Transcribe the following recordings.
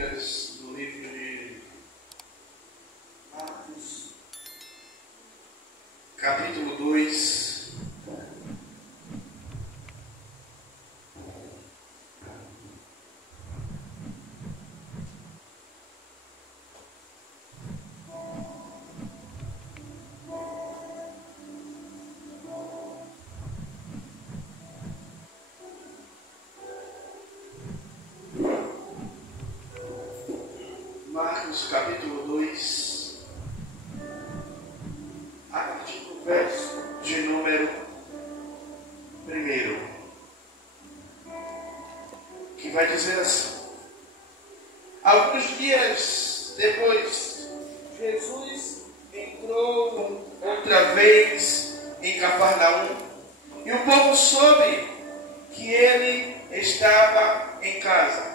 Bíblias no livro de Marcos, capítulo 2. Marcos capítulo 2, a partir do verso de número 1, que vai dizer assim: alguns dias depois, Jesus entrou outra vez em Cafarnaum, e o povo soube que ele estava em casa.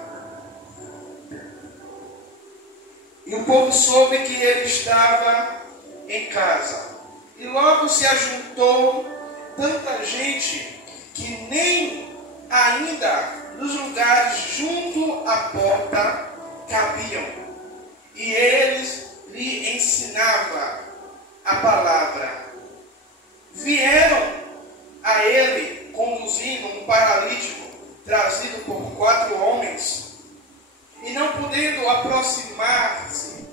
E o povo soube que ele estava em casa. E logo se ajuntou tanta gente que nem ainda nos lugares junto à porta cabiam. E eles lhe ensinavam a palavra. Vieram a ele conduzindo um paralítico trazido por 4 homens. E não podendo aproximar-se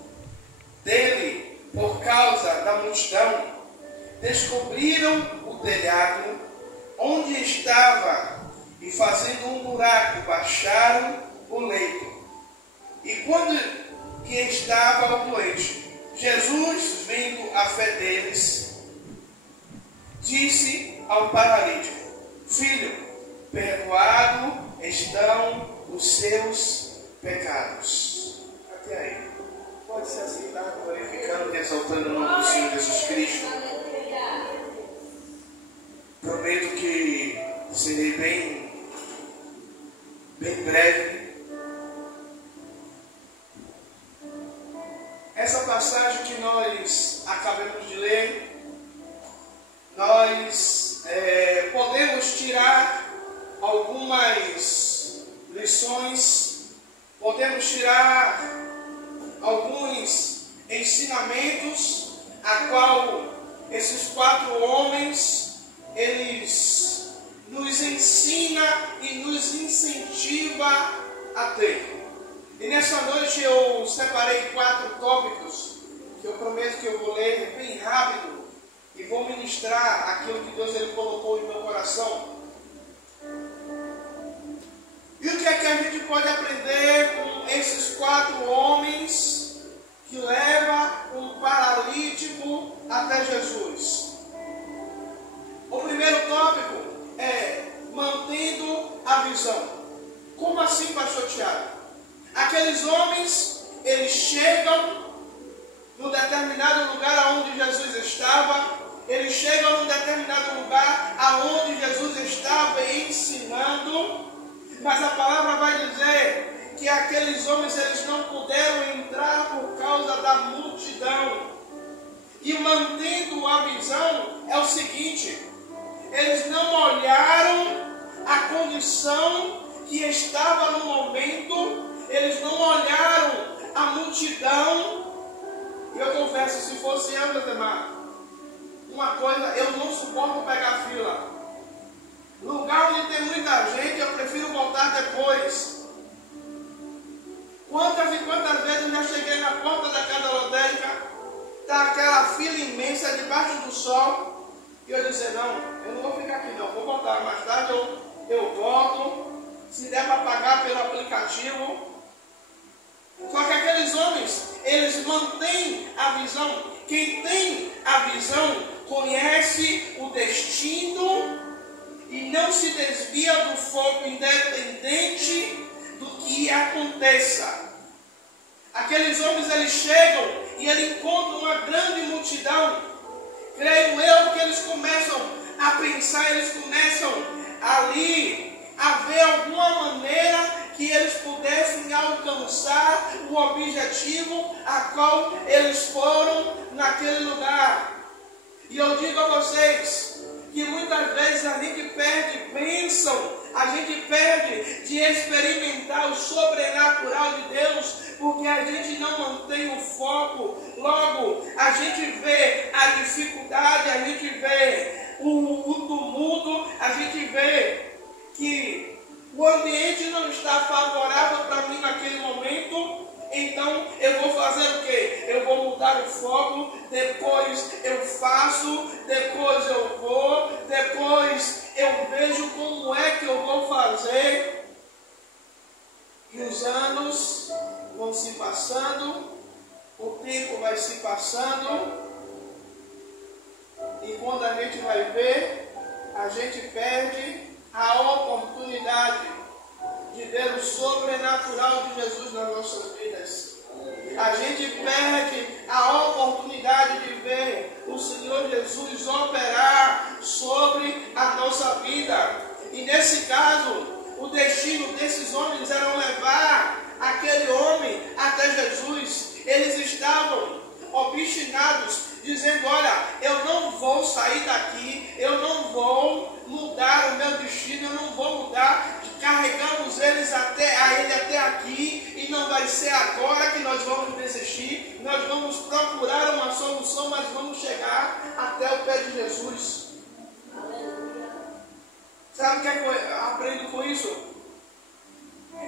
dele por causa da multidão, descobriram o telhado onde estava e, fazendo um buraco, baixaram o leito. E quando que estava o doente, Jesus, vendo a fé deles, disse ao paralítico: filho, perdoado estão os seus pecados. Até aí. Pode se aceitar, glorificando e exaltando o nome do Senhor Jesus Cristo. Prometo que serei bem breve. Essa passagem que nós acabamos de ler, nós podemos tirar algumas lições. Podemos tirar alguns ensinamentos a qual esses 4 homens eles nos ensinam e nos incentivam a ter. E nessa noite eu separei 4 tópicos que eu prometo que eu vou ler bem rápido e vou ministrar aquilo que Deus ele colocou em meu coração. E o que é que a gente pode aprender com esses 4 homens que levam um paralítico até Jesus? O primeiro tópico é mantendo a visão. Como assim, pastor Tiago? Aqueles homens, eles chegam num determinado lugar onde Jesus estava, eles chegam num determinado lugar onde Jesus estava ensinando. Mas a palavra vai dizer que aqueles homens eles não puderam entrar por causa da multidão. E mantendo a visão é o seguinte: eles não olharam a condição que estava no momento, eles não olharam a multidão. E eu confesso, se fosse eu, meus irmãos, uma coisa, eu não suporto pegar fila. Lugar onde tem muita gente, eu prefiro voltar depois. Quantas e quantas vezes eu já cheguei na porta da casa lotérica, está aquela fila imensa debaixo do sol, e eu dizer: não, eu não vou ficar aqui não, vou voltar mais tarde, eu volto, se der para pagar pelo aplicativo. Só que aqueles homens, eles mantêm a visão. Quem tem a visão conhece o destino e não se desvia do foco, independente do que aconteça. Aqueles homens, eles chegam e eles encontram uma grande multidão. Creio eu que eles começam a pensar, eles começam ali a ver alguma maneira que eles pudessem alcançar o objetivo a qual eles foram naquele lugar. E eu digo a vocês que muitas vezes a gente perde bênção a gente perde de experimentar o sobrenatural de Deus, porque a gente não mantém o foco. Logo, a gente vê a dificuldade, a gente vê o tumulto, a gente vê que o ambiente não está favorável para mim naquele momento. Então eu vou fazer o quê? Eu vou mudar o foco, depois eu faço, depois eu vou, depois eu vejo como é que eu vou fazer. E os anos vão se passando, o tempo vai se passando, e quando a gente vai ver, a gente perde a oportunidade de ver o sobrenatural de Jesus nas nossas vidas. A gente perde a oportunidade de ver o Senhor Jesus operar sobre a nossa vida. E nesse caso, o destino desses homens era levar aquele homem até Jesus. Eles estavam obstinados, dizendo: olha, eu não vou sair daqui, eu não vou mudar o meu destino, eu não vou mudar. Carregamos ele até aqui, e não vai ser agora que nós vamos desistir. Nós vamos procurar uma solução, mas vamos chegar até o pé de Jesus. Sabe o que eu aprendo com isso?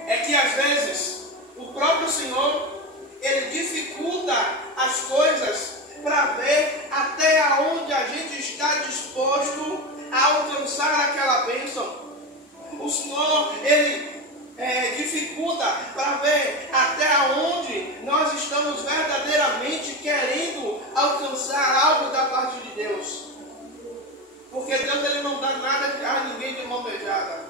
É que às vezes o próprio Senhor, Ele dificulta as coisas para ver até onde a gente está disposto a alcançar aquela bênção. O Senhor, Ele dificulta para ver até onde nós estamos verdadeiramente querendo alcançar algo da parte de Deus. Porque Deus, Ele não dá nada a ninguém de mão beijada.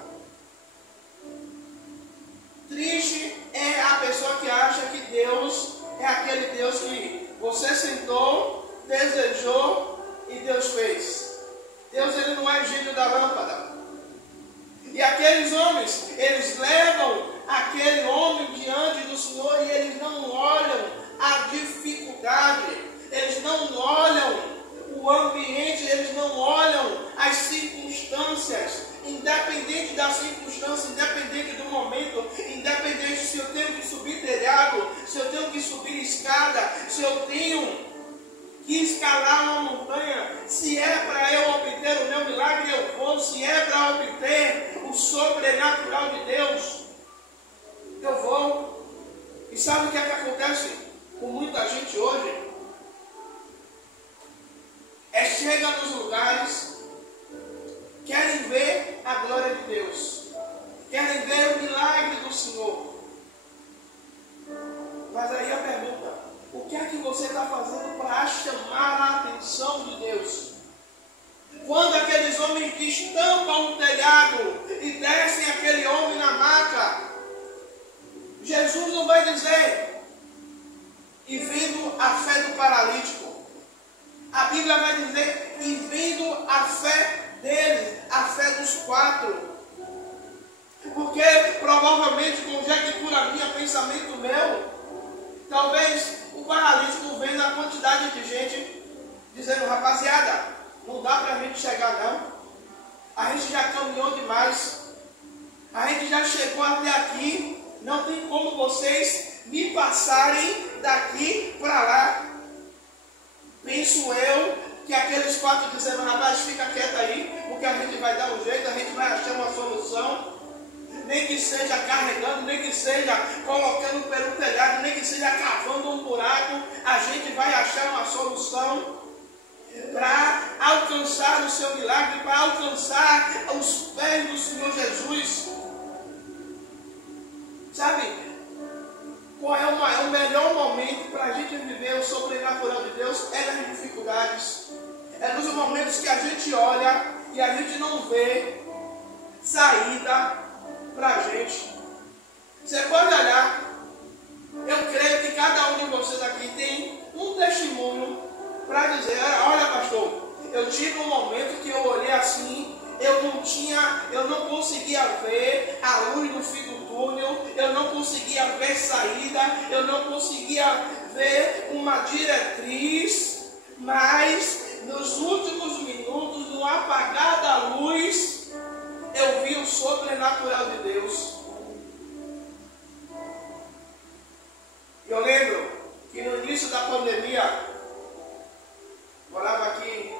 Triste é a pessoa que acha que Deus é aquele Deus que você sentou, desejou e Deus fez. Deus, Ele não é gênio da lâmpada. E aqueles homens, eles levam aquele homem diante do Senhor e eles não olham a dificuldade, eles não olham o ambiente, eles não olham as circunstâncias. Independente da circunstância, independente do momento, independente se eu tenho que subir telhado, se eu tenho que subir escada, se eu tenho que escalar uma montanha, se é para eu obter o meu milagre, eu vou. Se é para obter o sobrenatural de Deus, eu vou. E sabe o que é que acontece com muita gente hoje? Chega nos lugares, querem ver a glória de Deus, querem ver o milagre do Senhor. Mas aí a pergunta: o que é que você está fazendo para chamar a atenção de Deus? Quando aqueles homens destampam o telhado e descem aquele homem na maca, Jesus não vai dizer: e vindo a fé do paralítico. A Bíblia vai dizer: e vindo a fé deles, a fé dos quatro. Porque provavelmente, conjectura minha, pensamento meu, talvez o paralítico vendo a quantidade de gente, dizendo: rapaziada, não dá para a gente chegar não. A gente já caminhou demais. A gente já chegou até aqui. Não tem como vocês me passarem daqui para lá. Penso eu que aqueles quatro dizendo: rapaz, fica quieto aí, porque a gente vai dar um jeito, a gente vai achar uma solução. Nem que seja carregando, nem que seja colocando pelo telhado, nem que seja cavando um buraco, a gente vai achar uma solução para alcançar o seu milagre, para alcançar os pés do Senhor Jesus. Sabe qual é o melhor momento para a gente viver o sobrenatural de Deus? É nas dificuldades. É nos momentos que a gente olha e a gente não vê saída para a gente. Você pode olhar. Eu creio que cada um de vocês aqui tem um testemunho para dizer: olha, pastor, eu tive um momento que eu olhei assim, eu não conseguia ver a luz no fim do túnel, eu não conseguia ver saída, eu não conseguia ver uma diretriz, mas nos últimos minutos, no apagar da luz, eu vi o sobrenatural de Deus. Eu lembro que no início da pandemia, morava aqui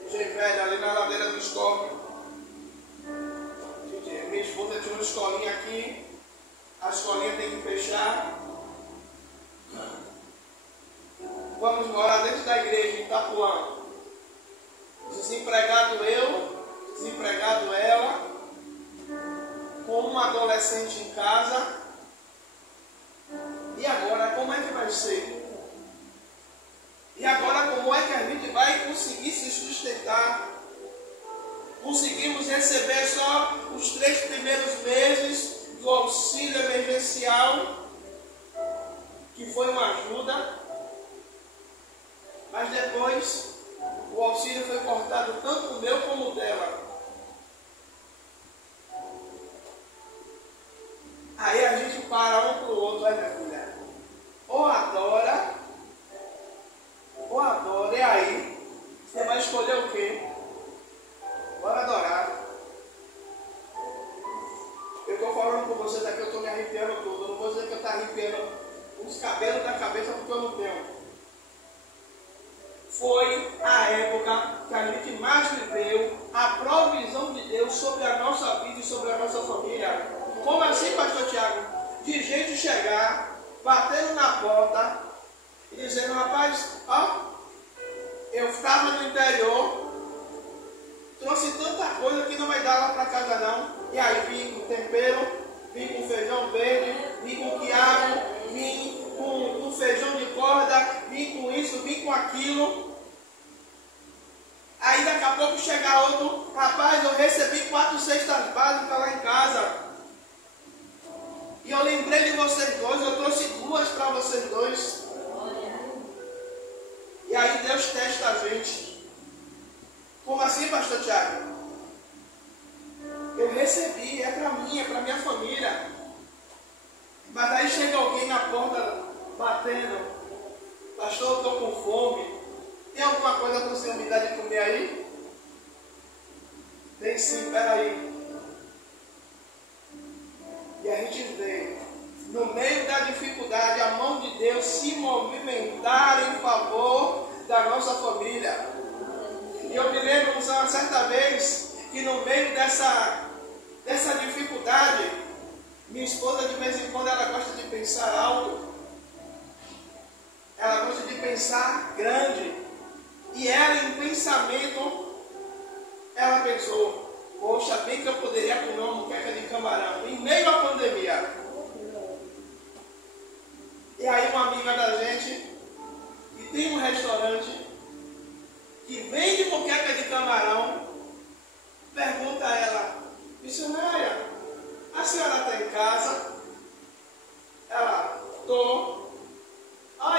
em Genvelho, ali na ladeira do Escópio. Minha esposa tinha uma escolinha aqui, a escolinha tem que fechar. Vamos morar dentro da igreja em Itapuã. Desempregado eu, desempregado ela, com uma adolescente em casa. E agora, como é que vai ser? E agora, como é que a gente vai conseguir se sustentar? Conseguimos receber só os 3 primeiros meses do auxílio emergencial, que foi uma ajuda, mas depois o auxílio foi cortado tanto o meu como o dela. Aí a gente para um para o outro, olha minha filha, ou adora, e aí você vai escolher o quê? Bora adorar. Eu estou falando com você daqui, eu estou me arrepiando tudo. Eu não vou dizer que eu estou arrepiando os cabelos da cabeça porque eu não tenho. Foi a época que a gente mais viveu a provisão de Deus sobre a nossa vida e sobre a nossa família. Como assim, pastor Tiago? De gente chegar, batendo na porta e dizendo, rapaz, ó, eu estava no interior, trouxe tanta coisa que não vai dar lá para casa não. E aí vim com tempero, vim com feijão verde, vim com quiabo, vim com feijão de corda, vim com isso, vim com aquilo. Aí daqui a pouco chega outro, rapaz, eu recebi 4 cestas básicas lá em casa. E eu lembrei de vocês dois, eu trouxe 2 para vocês dois. E aí Deus testa a gente. Como assim, pastor Tiago? Eu recebi, é para mim, é para minha família. Mas aí chega alguém na porta batendo. Pastor, eu estou com fome. Tem alguma coisa para você me dar de comer aí? Tem sim, peraí. E a gente vê, no meio da dificuldade, a mão de Deus se movimentar em favor da nossa família. E eu me lembro uma certa vez que no meio dessa dificuldade, minha esposa de vez em quando ela gosta de pensar alto. Ela gosta de pensar grande. E ela, em pensamento, ela pensou, poxa, bem que eu poderia comer uma moqueca de camarão em meio à pandemia. E aí uma amiga da gente, que tem um restaurante, que vende moqueca de camarão, pergunta a ela, missionária, a senhora está em casa? Ela, estou.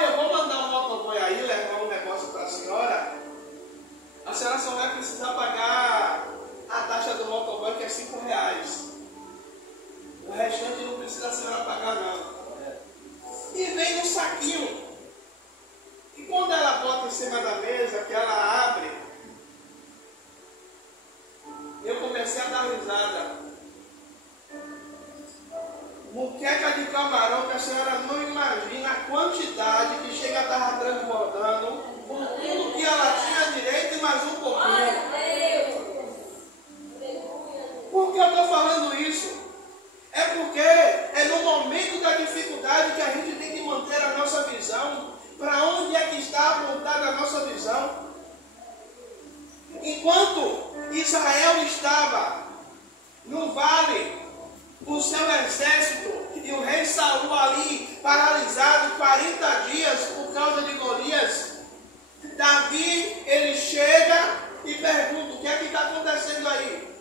Eu vou mandar um motoboy aí, levar um negócio para a senhora. A senhora só vai precisar pagar a taxa do motoboy, que é R$5. O restante não precisa a senhora pagar não. E vem no saquinho. E quando ela bota em cima da mesa, que ela abre, eu comecei a dar risada. Moqueca de camarão que a senhora não imagina a quantidade que chega a estar transbordando, com tudo que ela tinha direito e mais um pouquinho. Por que eu estou falando isso? É porque é no momento da dificuldade que a gente tem que manter a nossa visão. Para onde é que está apontada a nossa visão? Enquanto Israel estava no vale, o seu exército e o rei Saul ali paralisado 40 dias por causa de Golias, Davi, ele chega e pergunta, o que é que está acontecendo aí?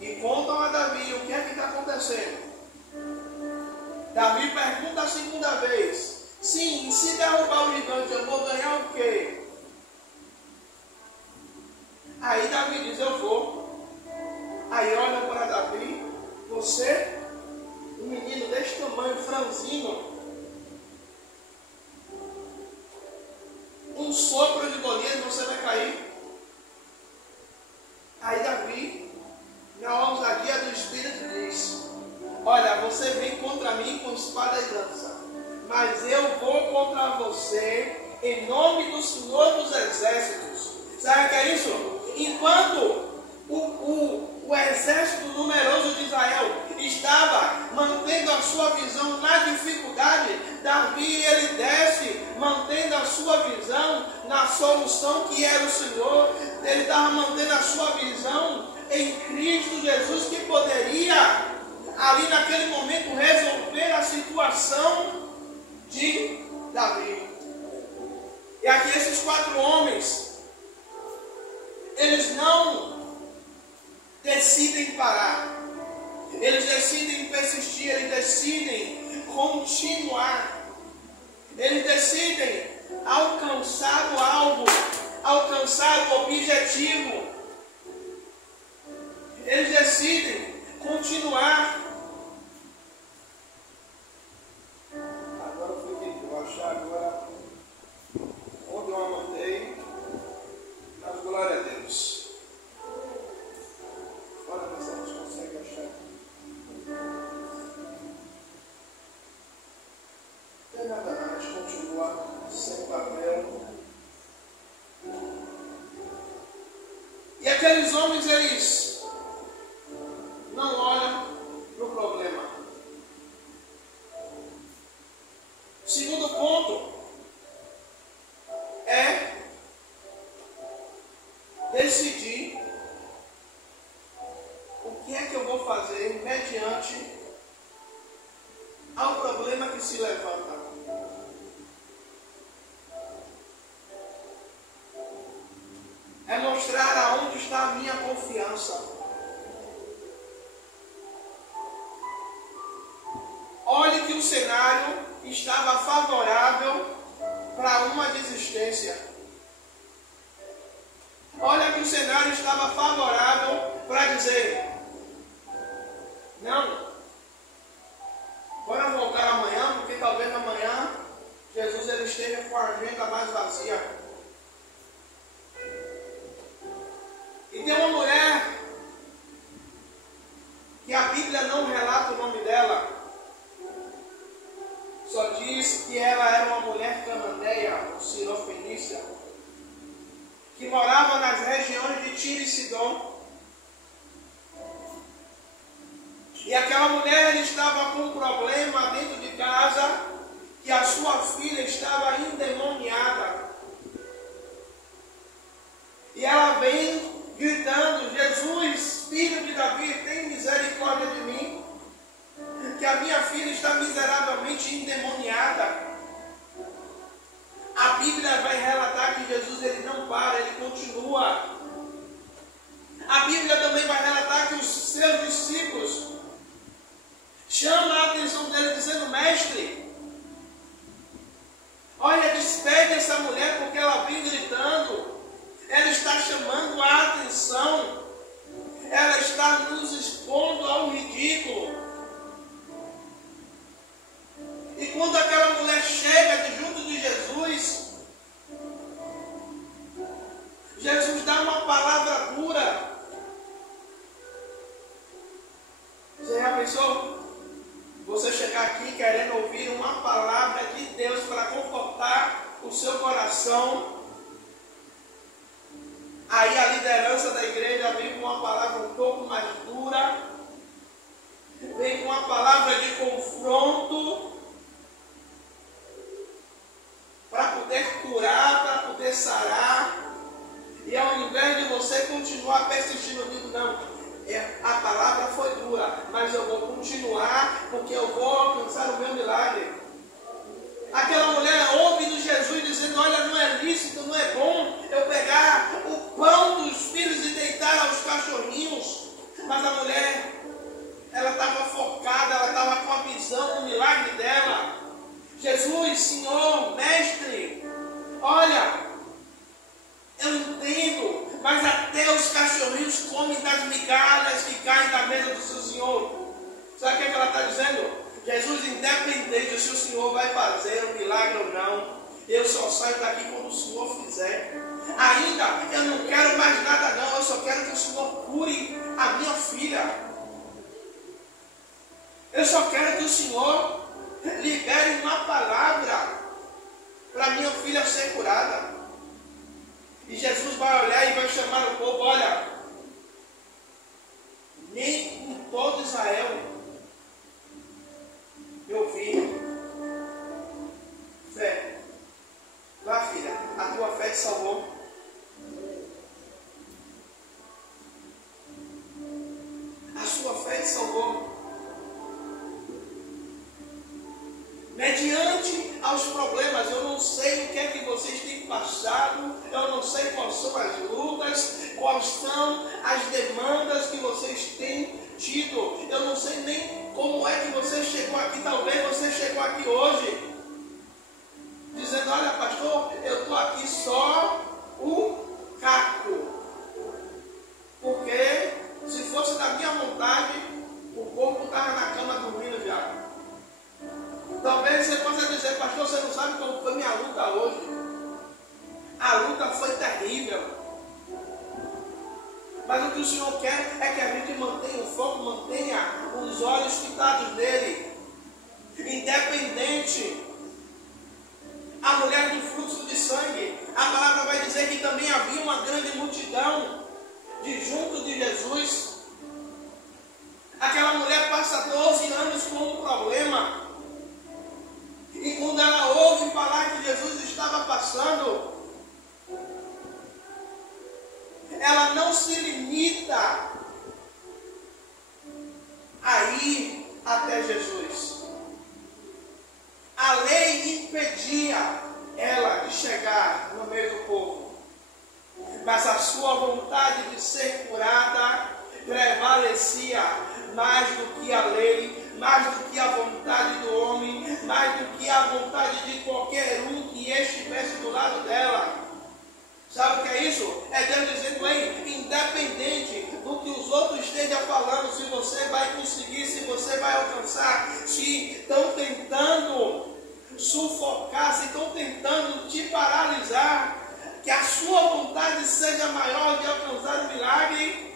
E contam a Davi o que é que está acontecendo. Davi pergunta a segunda vez, sim, se derrubar o gigante eu vou ganhar o quê? Aí Davi diz, eu vou. Aí olha para Davi, você, um menino deste tamanho, franzino, um sopro de Golias você vai cair. Aí Davi contra você em nome do Senhor dos Exércitos. Sabe o que é isso? Enquanto o exército numeroso de Israel estava mantendo a sua visão na dificuldade, Davi ele desce mantendo a sua visão na solução que era o Senhor. Ele estava mantendo a sua visão em Cristo Jesus, que poderia ali naquele momento resolver a situação de Davi. E aqui esses 4 homens, eles não decidem parar, eles decidem persistir, eles decidem continuar, eles decidem alcançar o alvo, alcançar o objetivo, eles decidem continuar. Agora eu fui achar agora onde eu anotei, mas glória a Deus. Bora ver se a gente consegue achar. Não tem nada mais, continua sem papel. E aqueles homens, eles não olham para o problema. O segundo ponto é decidir o que é que eu vou fazer mediante ao problema que se levanta. É mostrar aonde está a minha confiança. Olhe que o cenário estava favorável para uma desistência. Olha que o cenário estava favorável para dizer: não, bora voltar amanhã, porque talvez amanhã Jesus ele esteja com a agenda mais vazia. E tem uma mulher que a Bíblia não relata o nome dela, só diz que ela era uma mulher cananeia, ou sirofenícia, que morava nas regiões de Tiro e Sidom. E aquela mulher estava com um problema dentro de casa, que a sua filha estava endemoniada. E ela vem gritando: Jesus, filho de Davi, tem misericórdia de mim, que a minha filha está miseravelmente endemoniada. A Bíblia vai relatar que Jesus ele não para, ele continua. A Bíblia também vai relatar que os seus discípulos chamam a atenção dele dizendo: mestre, olha, despede essa mulher porque ela vem gritando, ela está chamando a atenção, ela está nos expondo ao ridículo. E quando aquela mulher chega junto de Jesus, Jesus dá uma palavra dura. Você já pensou? Você chegar aqui querendo ouvir uma palavra de Deus para confortar o seu coração. Aí a liderança da igreja vem com uma palavra um pouco mais dura, vem com uma palavra de confronto, para poder curar, para poder sarar. E ao invés de você continuar persistindo, eu digo: não, a palavra foi dura, mas eu vou continuar, porque eu vou alcançar o meu milagre. Aquela mulher ouve de Jesus dizendo: olha, não é lícito, não é bom eu pegar o pão dos filhos e deitar aos cachorrinhos. Mas a mulher, ela estava focada, ela estava com a visão do milagre dela. Jesus, Senhor, Mestre, olha, eu entendo, mas até os cachorrinhos comem das migalhas que caem da mesa do seu Senhor. Sabe o que ela está dizendo? Jesus, independente se o Senhor vai fazer um milagre ou não, eu só saio daqui quando o Senhor fizer. Ainda eu não quero mais nada não, eu só quero que o Senhor cure a minha filha. Eu só quero que o Senhor libere uma palavra. filha ser curada. E Jesus vai olhar e vai chamar o povo, olha, nem em todo Israel eu vi fé. Vá, filha, a tua fé te salvou. A sua fé te salvou. Mediante aos problemas, eu não sei o que é que vocês têm passado, eu não sei quais são as lutas, quais são as demandas que vocês têm tido, eu não sei nem como é que você chegou aqui. Talvez você chegou aqui hoje dizendo, olha pastor, eu estou aqui só o caco, porque se fosse da minha vontade, o corpo estava na cama dormindo já. Talvez você possa dizer, pastor, você não sabe como foi minha luta hoje. A luta foi terrível. Mas o que o Senhor quer é que a gente mantenha o foco, mantenha os olhos fitados nele. Independente. A mulher do fluxo de sangue, a palavra vai dizer que também havia uma grande multidão junto de Jesus. Aquela mulher passa 12 anos com um problema. E quando ela ouve falar que Jesus estava passando, ela não se limita a ir até Jesus. A lei impedia ela de chegar no meio do povo, mas a sua vontade de ser curada prevalecia mais do que a lei, mais do que a vontade do homem, mais do que a vontade de qualquer um que estivesse do lado dela. Sabe o que é isso? É Deus dizendo, ei, independente do que os outros estejam falando, se você vai conseguir, se você vai alcançar, se estão tentando sufocar, se estão tentando te paralisar, que a sua vontade seja maior de alcançar o milagre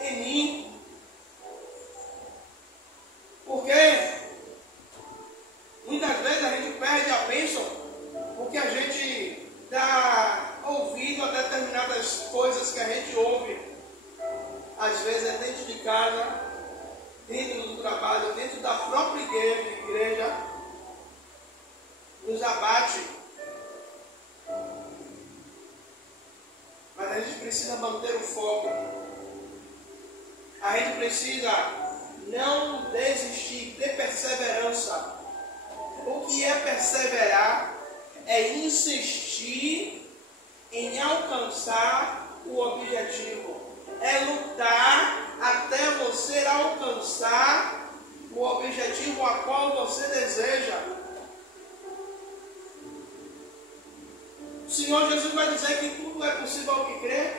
em mim. Porque muitas vezes a gente perde a bênção porque a gente dá ouvido a determinadas coisas que a gente ouve, às vezes é dentro de casa, dentro do trabalho, dentro da própria igreja, nos abate. Mas a gente precisa manter o foco. A gente precisa não desistir, ter perseverança. O que é perseverar? É insistir em alcançar o objetivo. É lutar até você alcançar o objetivo a qual você deseja. O Senhor Jesus vai dizer que tudo é possível ao que crê,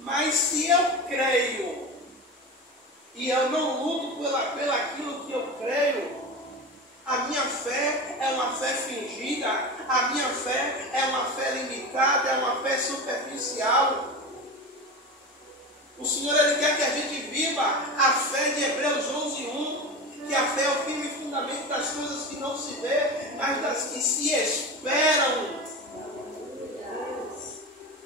mas se eu creio e eu não luto pelaquilo que eu creio, a minha fé é uma fé fingida, a minha fé é uma fé limitada, é uma fé superficial. O Senhor, Ele quer que a gente viva a fé de Hebreus 11:1, que a fé é o firme fundamento das coisas que não se vê, mas das que se esperam.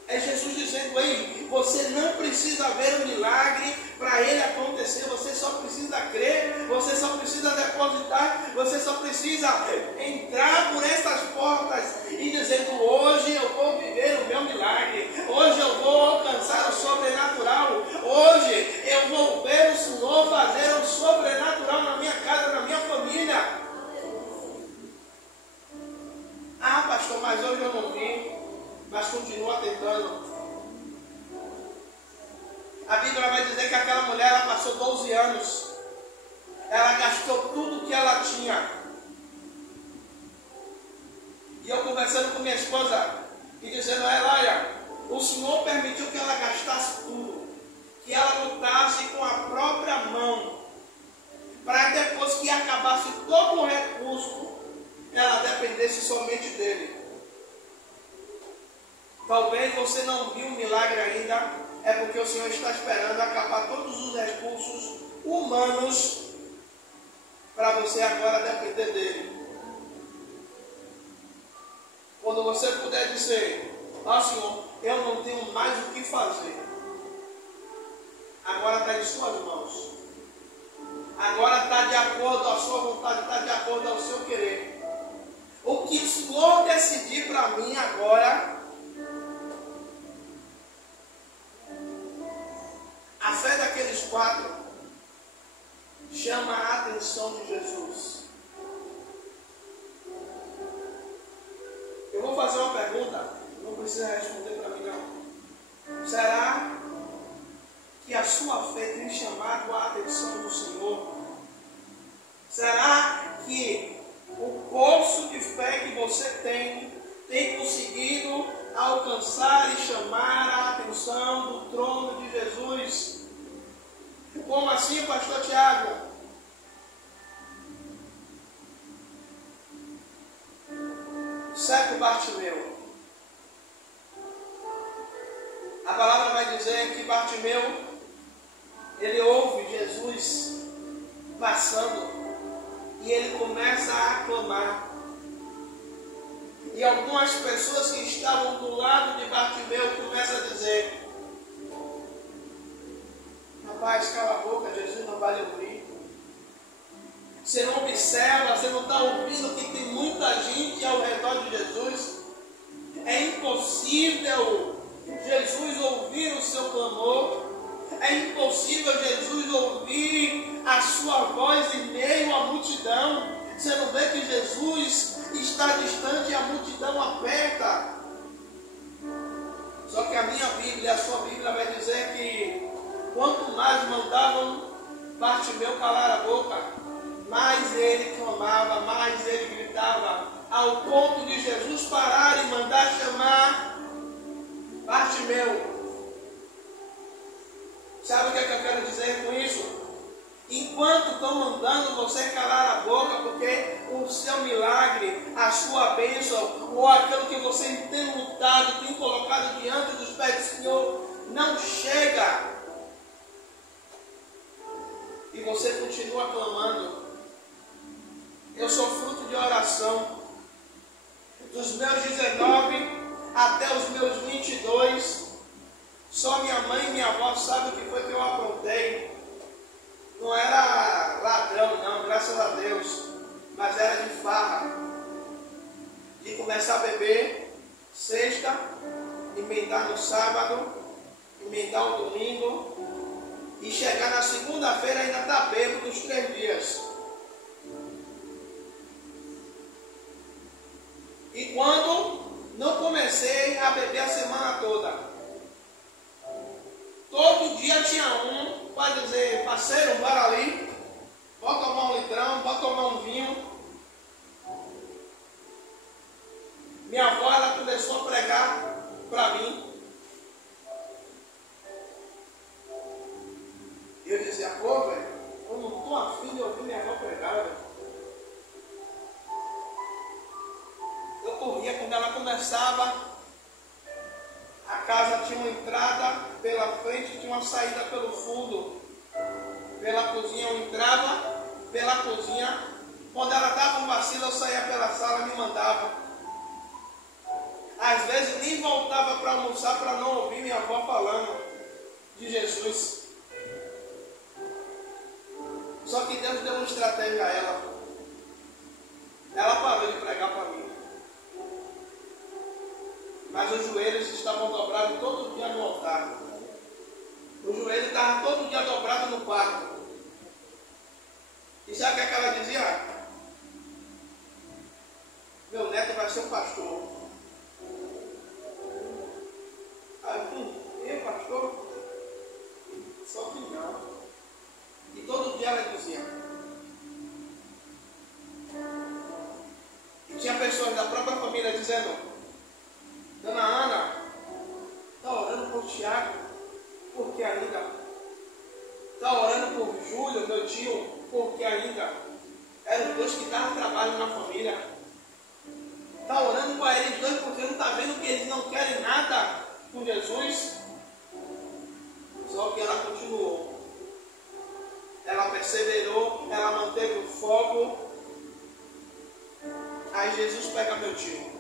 É Jesus dizendo, ei, você não precisa ver um milagre para ele acontecer, você só precisa crer, você só precisa depositar, você só precisa entrar por essas portas e dizendo, hoje eu vou viver o meu milagre, hoje eu vou alcançar o sobrenatural, hoje eu vou ver o Senhor fazer o sobrenatural na minha casa, na minha família. Ah, pastor, mas hoje eu não vi. Mas continua tentando. A Bíblia vai dizer que aquela mulher, ela passou 12 anos. Ela gastou tudo que ela tinha. E eu conversando com minha esposa e dizendo a ela, olha, o Senhor permitiu que ela gastasse tudo. Que ela lutasse com a própria mão. Para depois que acabasse todo o recurso, ela dependesse somente dele. Talvez você não viu o milagre ainda, é porque o Senhor está esperando acabar todos os recursos humanos para você agora depender dele. Quando você puder dizer, ó Senhor, eu não tenho mais o que fazer. Agora está em suas mãos. Agora está de acordo à sua vontade, está de acordo ao seu querer. O que o Senhor decidir para mim agora, a fé daqueles 4 chama a atenção de Jesus. Eu vou fazer uma pergunta, não precisa responder para mim não. Será que a sua fé tem chamado a atenção do Senhor? Será que o poço de fé que você tem conseguido alcançar e chamar a atenção do trono de Jesus? Como assim, pastor Tiago? Cego Bartimeu. A palavra vai dizer que Bartimeu, ele ouve Jesus passando e ele começa a clamar. E algumas pessoas que estavam do lado de Bartimeu começam a dizer: rapaz, cala a boca, Jesus não vai lhe ouvir. Você não observa, você não está ouvindo que tem muita gente ao redor de Jesus. É impossível Jesus ouvir o seu clamor. É impossível Jesus ouvir a sua voz em meio à multidão. Você não vê que Jesus está distante e a multidão aperta. Só que a minha Bíblia, a sua Bíblia vai dizer que quanto mais mandavam Bartimeu calar a boca, mais ele clamava, mais ele gritava, ao ponto de Jesus parar e mandar chamar Bartimeu. Sabe o que eu quero dizer com isso? Enquanto estão mandando você calar a boca, porque o seu milagre, a sua bênção, ou aquilo que você tem lutado, tem colocado diante dos pés do Senhor, não chega. E você continua clamando. Eu sou fruto de oração. Dos meus 19 até os meus 22, só minha mãe e minha avó sabem o que foi que eu aprontei. Não era ladrão não, graças a Deus, mas era de farra. De começar a beber sexta, emendar no sábado, emendar o domingo, e chegar na segunda-feira ainda está bêbado dos 3 dias. E quando não comecei a beber a semana toda, todo dia tinha um para dizer: parceiro, bora ali, bora tomar um litrão, bora tomar um vinho. Minha avó, ela começou a pregar para mim. Eu dizia: pô, velho, eu não estou afim de ouvir minha avó pregar, velho. Eu corria quando ela começava. A casa tinha uma entrada pela frente, tinha uma saída pelo fundo. Pela cozinha eu entrava, pela cozinha. Quando ela dava um vacilo, eu saía pela sala e me mandava. Às vezes nem voltava para almoçar para não ouvir minha avó falando de Jesus. Só que Deus deu uma estratégia a ela. Ela parou de pregar para mim. Mas os joelhos estavam dobrados todo dia no altar. O joelho estava todo dia dobrado no quarto. E sabe o que ela dizia? Meu neto vai ser um pastor. Aí eu, pastor? Só que não. E todo dia ela dizia. E tinha pessoas da própria família dizendo: Dona Ana, está orando por Tiago, porque ainda? Está orando por Júlio, meu tio, porque ainda? Eram os dois que davam trabalho na família. Está orando para eles dois porque não está vendo que eles não querem nada com Jesus. Só que ela continuou. Ela perseverou, ela manteve o foco. Aí Jesus pega meu tio.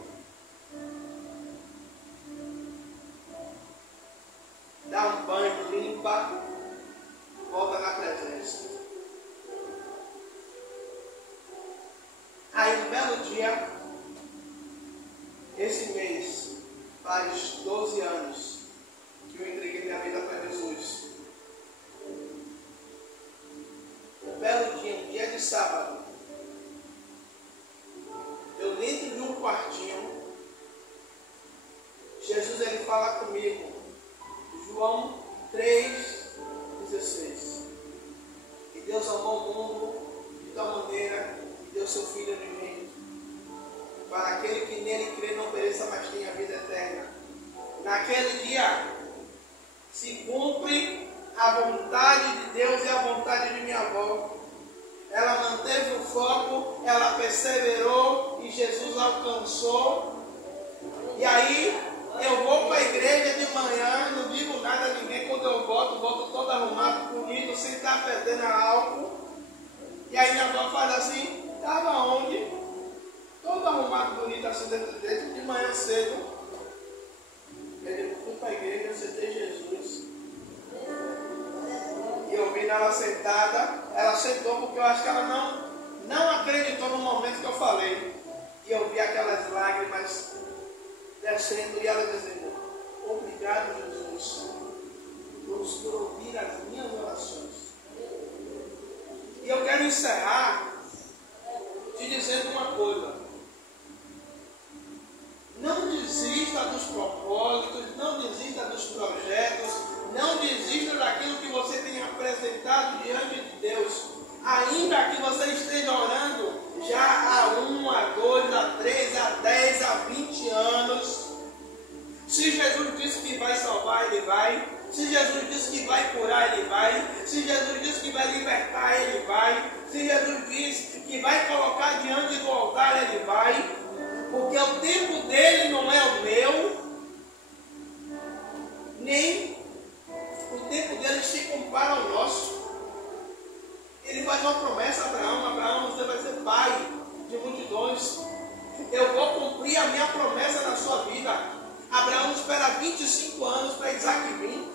esse mês faz 12 anos que eu entreguei minha vida para Jesus. Um belo dia, um dia de sábado, eu dentro de um quartinho, Jesus ele fala comigo, João 3,16. Que Deus amou o mundo de tal maneira que deu seu Filho unigênito, para aquele que nele crê não pereça, mas tenha vida eterna. Naquele dia se cumpre a vontade de Deus e a vontade de minha avó. Ela manteve o foco, ela perseverou e Jesus alcançou. E aí eu vou para a igreja de manhã, não digo nada a ninguém. Quando eu volto todo arrumado, bonito, sem estar perdendo álcool. E aí minha avó faz assim, estava onde? Todo arrumado, bonito, assim dentro dele, de manhã cedo. Eu fui para a igreja, aceitei Jesus. E eu vi ela sentada, ela sentou porque eu acho que ela não acreditou no momento que eu falei. E eu vi aquelas lágrimas descendo e ela dizendo, obrigado Jesus, por ouvir as minhas orações. E eu quero encerrar te dizendo uma coisa. Não desista dos propósitos, não desista dos projetos, não desista daquilo que você tem apresentado diante de Deus. Ainda que você esteja orando já há 1, há 2, há 3, há 10, há 20 anos. Se Jesus disse que vai salvar, Ele vai. Se Jesus disse que vai curar, Ele vai. Se Jesus disse que vai libertar, Ele vai. Se Jesus disse que vai colocar diante do altar, Ele vai. Porque o tempo dele não é o meu, nem o tempo dele se compara ao nosso. Ele faz uma promessa a Abraão: Abraão, você vai ser pai de multidões. Eu vou cumprir a minha promessa na sua vida. Abraão espera 25 anos para Isaac vir.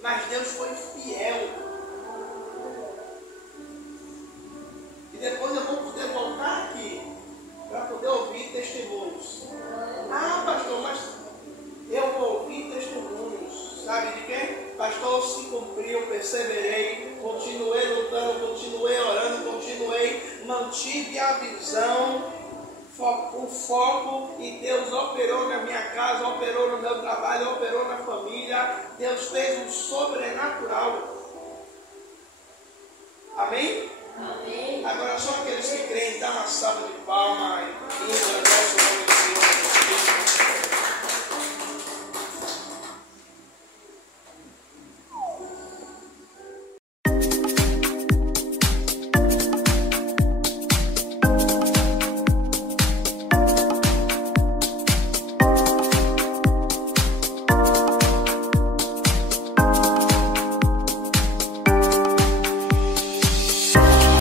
Mas Deus foi fiel. E depois eu vou poder voltar aqui para poder ouvir testemunhos. Ah, pastor, mas eu vou ouvir testemunhos. Sabe de quem? Pastor, se cumpriu, perseverei, continuei lutando, continuei orando, mantive a visão, o foco, e Deus operou na minha casa, operou no meu trabalho, operou na família. Deus fez um sobrenatural. Amém? Amém. Agora só aqueles que creem, dá uma salva de palmas e engrandece o nome do Senhor.